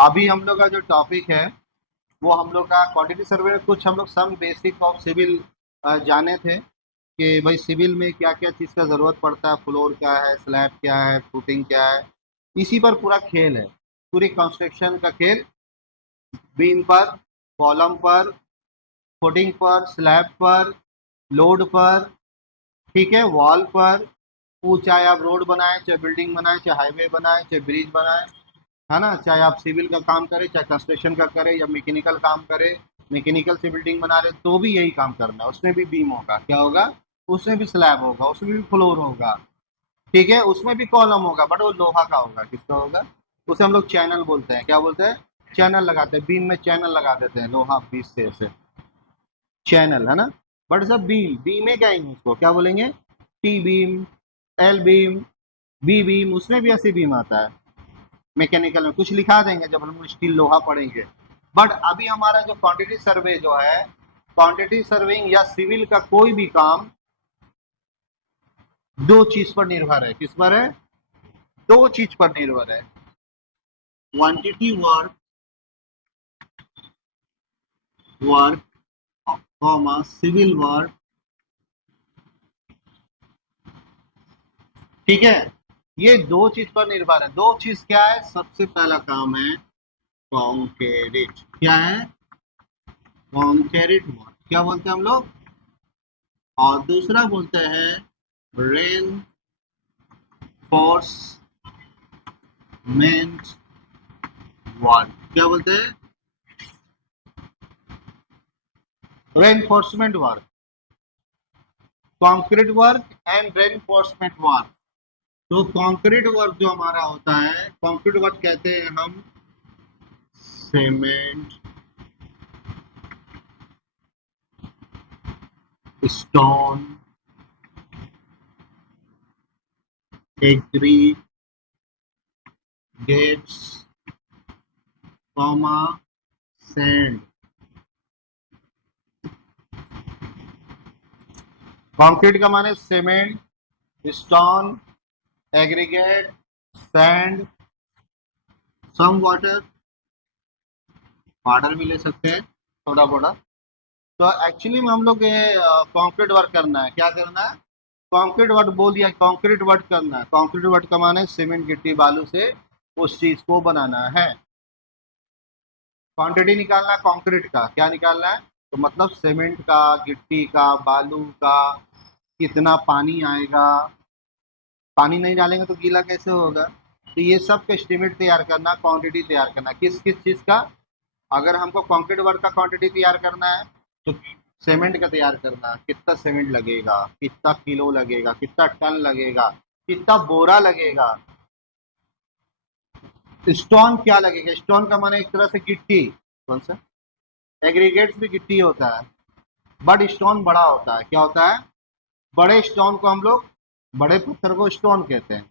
अभी हम लोग का जो टॉपिक है वो हम लोग का क्वांटिटी सर्वे में कुछ हम लोग सम बेसिक ऑफ सिविल जाने थे कि भाई सिविल में क्या क्या चीज़ का ज़रूरत पड़ता है, फ्लोर क्या है, स्लैब क्या है, फुटिंग क्या है। इसी पर पूरा खेल है, पूरी कंस्ट्रक्शन का खेल। बीम पर, कॉलम पर, फुटिंग पर, स्लैब पर, लोड पर, ठीक है, वॉल पर। वो चाहे आप रोड बनाए, चाहे बिल्डिंग बनाए, चाहे हाईवे बनाए, चाहे ब्रिज बनाए, है ना, चाहे आप सिविल का काम करें, चाहे कंस्ट्रक्शन का करें, या मैकेनिकल काम करें, मैकेनिकल से बिल्डिंग बना रहे तो भी यही काम करना है। उसमें भी बीम होगा, क्या होगा, उसमें भी स्लैब होगा, उसमें भी फ्लोर होगा, ठीक है, उसमें भी कॉलम होगा, बट वो लोहा का होगा। किसका होगा? उसे हम लोग चैनल बोलते हैं। क्या बोलते हैं? चैनल लगाते हैं, बीम में चैनल लगा देते हैं लोहा बीच से ऐसे, चैनल, है ना। बट सब बीम बीम में कहेंगे, उसको क्या बोलेंगे? T beam, L beam, B beam, उसमें भी ऐसे बीम आता है। मैकेनिकल में कुछ लिखा देंगे जब हम स्टील लोहा पढ़ेंगे। बट अभी हमारा जो क्वांटिटी सर्वे जो है, क्वांटिटी सर्विंग या सिविल का कोई भी काम दो चीज पर निर्भर है। किस पर है? दो चीज पर निर्भर है। Quantity work, work comma civil work, ठीक है। ये दो चीज पर निर्भर है। दो चीज क्या है? सबसे पहला काम है कॉन्क्रीट। क्या है? कॉन्क्रीट वर्क, क्या बोलते हैं हम लोग? और दूसरा बोलते हैं रेन फोर्समेंट वर्क। क्या बोलते हैं? Reinforcement work, concrete work and reinforcement work. तो कंक्रीट वर्क जो हमारा होता है, कंक्रीट वर्क कहते हैं हम cement, stone, aggregates, comma sand. Concrete का माने cement, stone, aggregate, sand, some water, water भी ले सकते हैं थोड़ा थोड़ा। तो एक्चुअली में हम लोग ये कंक्रीट वर्क करना है। क्या करना है? कंक्रीट वर्क बोल दिया, कंक्रीट वर्क करना है। कंक्रीट वर्क का माने सीमेंट, गिट्टी, बालू से उस चीज को बनाना है। क्वांटिटी निकालना है कंक्रीट का। क्या निकालना है? तो मतलब सीमेंट का, गिट्टी का, बालू का, कितना पानी आएगा। पानी नहीं डालेंगे तो गीला कैसे होगा? तो ये सब का एस्टिमेट तैयार करना, क्वांटिटी तैयार करना, किस किस चीज का। अगर हमको कंक्रीट वर्क का क्वांटिटी तैयार करना है तो सीमेंट का तैयार करना, कितना सीमेंट लगेगा, कितना किलो लगेगा, कितना टन लगेगा, कितना बोरा लगेगा। स्टोन क्या लगेगा? स्टोन का माने एक तरह से गिट्टी। कौन सा? एग्रीगेट्स भी गिट्टी होता है, बट स्टोन बड़ा होता है। क्या होता है? बड़े स्टोन को हम लोग, बड़े पत्थर को स्टोन कहते हैं।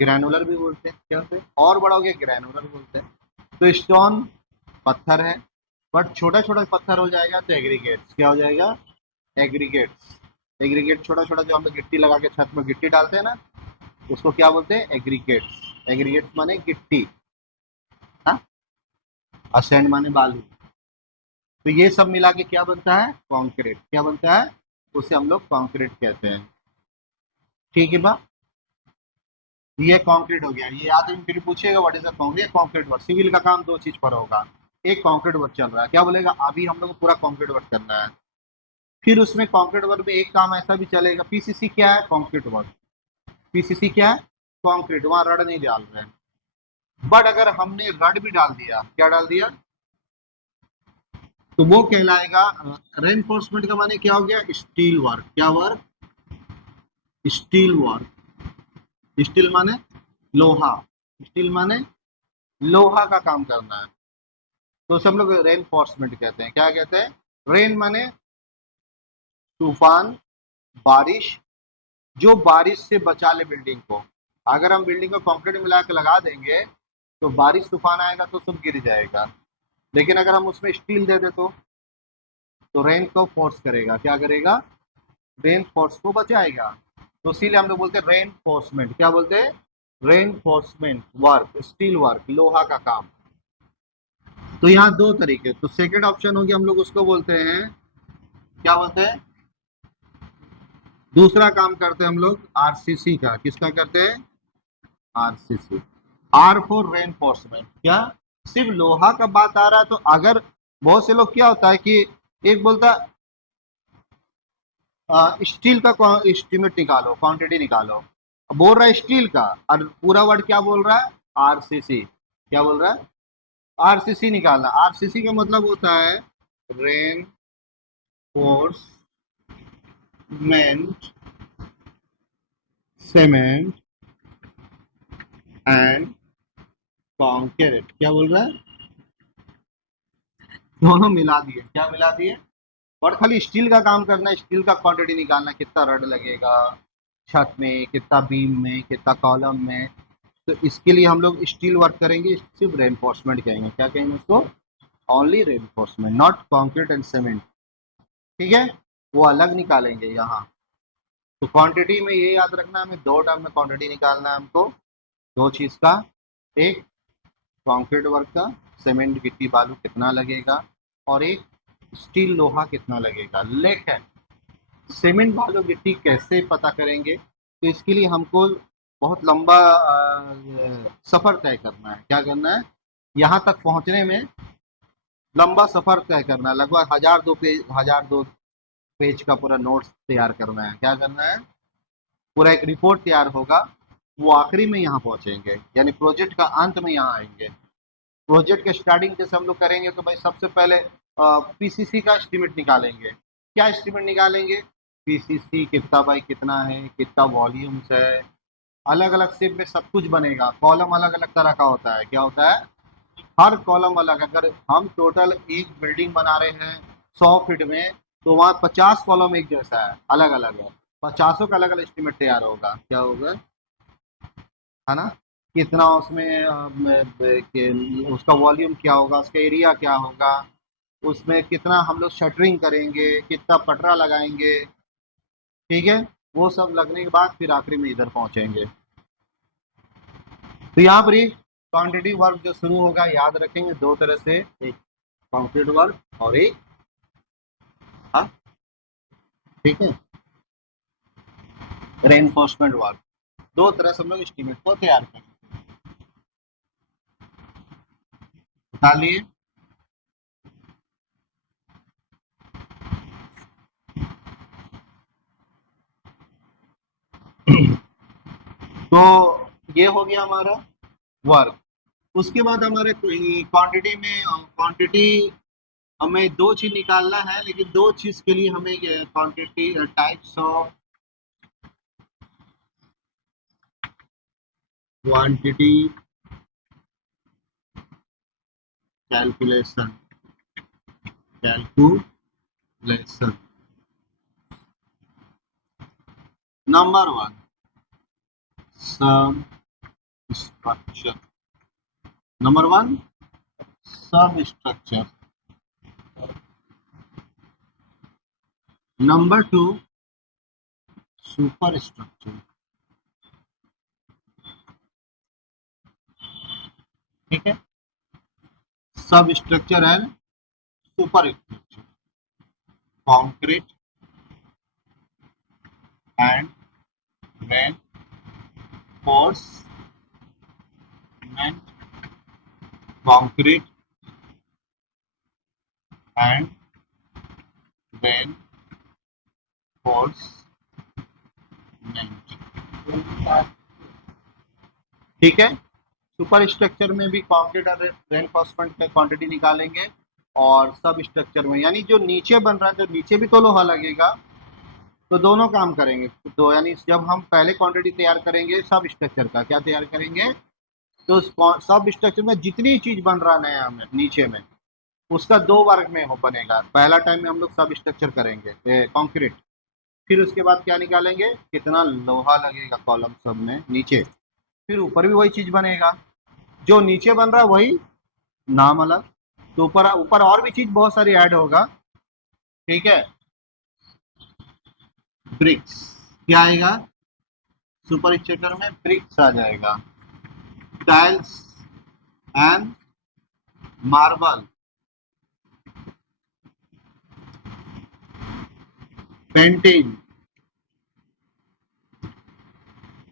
ग्रैनुलर भी बोलते हैं। क्या होते हैं? और बड़ा हो गया ग्रैनुलर बोलते हैं। तो स्टोन पत्थर है, बट छोटा छोटा पत्थर हो जाएगा तो एग्रीगेट्स। क्या हो जाएगा? एग्रीगेट्स। एग्रीगेट छोटा छोटा जो हम लोग गिट्टी लगा के छत में गिट्टी डालते हैं ना, उसको क्या बोलते हैं? एग्रीगेट्स। एग्रीगेट्स माने गिट्टी, हाँ। असेंड माने बालू। तो ये सब मिला के क्या बनता है? कंक्रीट। क्या बनता है? उसे हम लोग कंक्रीट कहते हैं। ठीक है बा, ये कंक्रीट हो गया। ये याद फिर पूछेगा what is the concrete? Concrete work. Civil का काम दो चीज पर होगा। एक कंक्रीट वर्क चल रहा है, क्या बोलेगा? अभी हम लोग को पूरा कंक्रीट वर्क करना है। फिर उसमें कंक्रीट वर्क में एक काम ऐसा भी चलेगा, पीसीसी क्या है? Concrete work. पीसीसी क्या है? कंक्रीट। वहां रड नहीं डाल रहे हैं, बट अगर हमने रड भी डाल दिया, क्या डाल दिया, तो वो कहलाएगा रेनफोर्समेंट का माने क्या हो गया? Steel work. क्या वर्क? Steel work. स्टील माने लोहा। स्टील माने लोहा का काम करना है। तो उसे हम लोग रेनफोर्समेंट कहते हैं। क्या कहते हैं? रेन माने तूफान, बारिश, जो बारिश से बचा ले बिल्डिंग को। अगर हम बिल्डिंग को कंक्रीट मिला के लगा देंगे तो बारिश तूफान आएगा तो सब गिर जाएगा। लेकिन अगर हम उसमें स्टील दे दे तो रेन को फोर्स करेगा। क्या करेगा? रेन फोर्स को बचाएगा। तो इसीलिए हम लोग बोलते हैं रेन फोर्समेंट। क्या बोलते हैं? रेनफोर्समेंट वर्क, स्टील वर्क, लोहा का काम। तो यहाँ दो तरीके, तो सेकंड ऑप्शन हो गया, हम लोग उसको बोलते हैं, क्या बोलते हैं, दूसरा काम करते हैं हम लोग आरसीसी का। किसका करते हैं? आरसीसी। R for reinforcement. क्या सिर्फ लोहा का बात आ रहा है? तो अगर बहुत से लोग, क्या होता है कि एक बोलता स्टील का एस्टिमेट निकालो, क्वांटिटी निकालो, बोल रहा है स्टील का, और पूरा वर्ड क्या बोल रहा है? आरसीसी। क्या बोल रहा है? आरसीसी निकालना। आरसीसी का मतलब होता है रेन फोर्समेंट सीमेंट एंड कॉन्क्रीट। क्या बोल रहा है? दोनों मिला दिए। क्या मिला दिए? और खाली स्टील का काम करना है, स्टील का क्वांटिटी निकालना, कितना रड लगेगा छत में, कितना बीम में, कितना कॉलम में। तो इसके लिए हम लोग स्टील वर्क करेंगे, सिर्फ रेनफोर्समेंट कहेंगे। क्या कहेंगे उसको? Only reinforcement, not concrete and cement. ठीक है, वो अलग निकालेंगे यहाँ। तो क्वांटिटी में ये याद रखना, हमें दो टर्म में क्वांटिटी निकालना है हमको, दो चीज का। एक कंक्रीट वर्क का, सीमेंट गिट्टी बालू कितना लगेगा, और एक स्टील लोहा कितना लगेगा। लेकिन सीमेंट बालू गिट्टी कैसे पता करेंगे? तो इसके लिए हमको बहुत लंबा सफर तय करना है। क्या करना है? यहाँ तक पहुँचने में लंबा सफर तय करना है, लगभग 1002 पेज का पूरा नोट्स तैयार करना है। क्या करना है? पूरा एक रिपोर्ट तैयार होगा, वो आखिरी में यहाँ पहुंचेंगे, यानी प्रोजेक्ट का अंत में यहाँ आएंगे। प्रोजेक्ट के स्टार्टिंग जैसे हम लोग करेंगे, तो भाई सबसे पहले पीसीसी का एस्टिमेट निकालेंगे। क्या एस्टिमेट निकालेंगे? पीसीसी कितना बाई कितना है, कितना वॉल्यूम्स है, अलग अलग शेप में सब कुछ बनेगा। कॉलम अलग अलग तरह का होता है। क्या होता है? हर कॉलम अलग। अगर हम टोटल एक बिल्डिंग बना रहे हैं 100 फीट में, तो वहाँ 50 कॉलम एक जैसा है, अलग अलग है, 50 का अलग अलग एस्टिमेट तैयार होगा। क्या होगा, है ना? कितना उसमें उसका वॉल्यूम क्या होगा, उसका एरिया क्या होगा, उसमें कितना हम लोग शटरिंग करेंगे, कितना पटरा लगाएंगे। ठीक है, वो सब लगने के बाद फिर आखिरी में इधर पहुंचेंगे। तो यहाँ पर ही क्वांटिटी वर्क जो शुरू होगा, याद रखेंगे दो तरह से, एक कंक्रीट वर्क और एक, हाँ, ठीक है, रेनफोर्समेंट वर्क। दो तरह से हम लोग एस्टीमेट को तैयार करेंगे। बता लिए। तो ये हो गया हमारा वर्क। उसके बाद हमारे क्वांटिटी में, क्वांटिटी हमें दो चीज निकालना है, लेकिन दो चीज के लिए हमें quantity types of quantity calculation, calculation. Number one, सब स्ट्रक्चर। नंबर वन, सब structure. Number two, super structure. ठीक है, सब स्ट्रक्चर है, super structure, concrete and reinforcement, concrete and reinforcement। ठीक है, सुपर स्ट्रक्चर में भी कंक्रीट और रेनफोर्समेंट का क्वांटिटी निकालेंगे, और सब स्ट्रक्चर में, यानी जो नीचे बन रहा है, तो नीचे भी तो लोहा लगेगा, तो दोनों काम करेंगे। तो यानी जब हम पहले क्वांटिटी तैयार करेंगे सब स्ट्रक्चर का, क्या तैयार करेंगे? तो सब स्ट्रक्चर में जितनी चीज बन रहा नया में नीचे में, उसका दो वर्ग में हो बनेगा। पहला टाइम में हम लोग सब स्ट्रक्चर करेंगे कंक्रीट, फिर उसके बाद क्या निकालेंगे, कितना लोहा लगेगा कॉलम सब में नीचे, फिर ऊपर भी वही चीज बनेगा। जो नीचे बन रहा है वही, नाम अलग। तो ऊपर ऊपर और भी चीज बहुत सारी ऐड होगा। ठीक है, ब्रिक्स क्या आएगा? सुपर स्ट्रक्चर में ब्रिक्स आ जाएगा, tiles and marble, painting,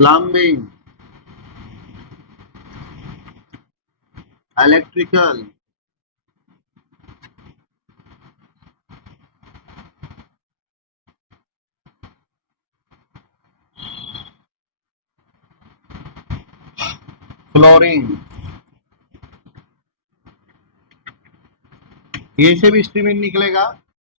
plumbing, electrical, flooring, ये से भी स्ट्रीमिंग निकलेगा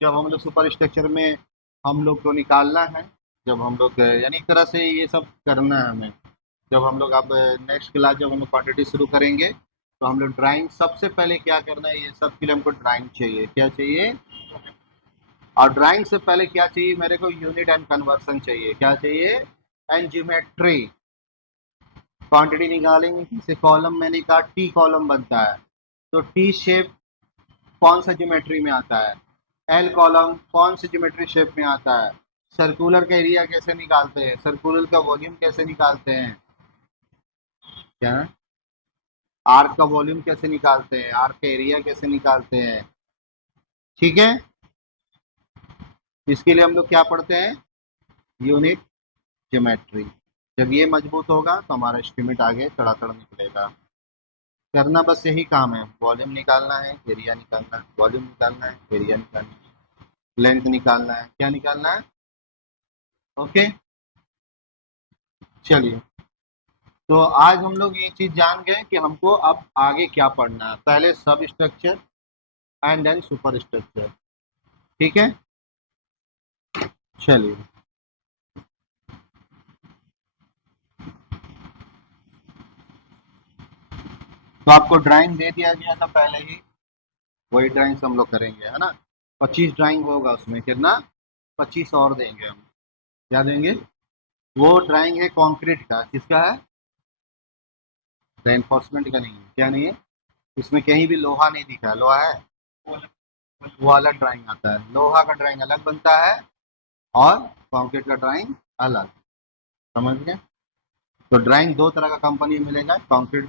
जब हम लोग सुपर स्ट्रक्चर में हम लोग को निकालना है। जब हम लोग यानी एक तरह से ये सब करना है हमें। जब हम लोग अब नेक्स्ट क्लास जब हम लोग क्वांटिटी शुरू करेंगे तो हम लोग ड्राइंग सबसे पहले क्या करना है, ये सब के लिए हमको ड्राइंग चाहिए। क्या चाहिए? और ड्राइंग से पहले क्या चाहिए मेरे को? यूनिट एंड कन्वर्सन चाहिए। क्या चाहिए? And geometry. क्वांटिटी निकालेंगे, जैसे कॉलम मैंने कहा टी कॉलम बनता है, तो टी शेप कौन सा ज्योमेट्री में आता है? एल कॉलम कौन सी ज्योमेट्री शेप में आता है? सर्कुलर का एरिया कैसे निकालते हैं? सर्कुलर का वॉल्यूम कैसे निकालते हैं? क्या? आर्क का वॉल्यूम कैसे निकालते हैं? आर्क का एरिया कैसे निकालते हैं? ठीक है, इसके लिए हम लोग क्या पढ़ते हैं? Unit geometry. जब ये मजबूत होगा तो हमारा एस्टीमेट आगे तड़ातड़ निकलेगा। करना बस यही काम है, वॉल्यूम निकालना है, एरिया निकालना है, वॉल्यूम निकालना है, एरिया निकालना है, लेंथ निकालना है। क्या निकालना है? ओके, चलिए। तो आज हम लोग ये चीज जान गए कि हमको अब आगे क्या पढ़ना है। पहले सब structure and then super structure. ठीक है, चलिए। तो आपको ड्राइंग दे दिया गया था पहले ही, वही ड्राइंग से हम लोग करेंगे, है ना। 25 ड्राइंग होगा उसमें, कितना? 25 और देंगे हम। क्या देंगे? वो ड्राइंग है कंक्रीट का। किसका है? रेनफोर्समेंट का नहीं है। क्या नहीं है? इसमें कहीं भी लोहा नहीं दिखा है। लोहा है? वो अलग ड्राइंग आता है। लोहा का ड्राइंग अलग बनता है और कंक्रीट का ड्राइंग अलग। समझ गए? तो ड्राइंग दो तरह का कंपनी में मिलेगा, कंक्रीट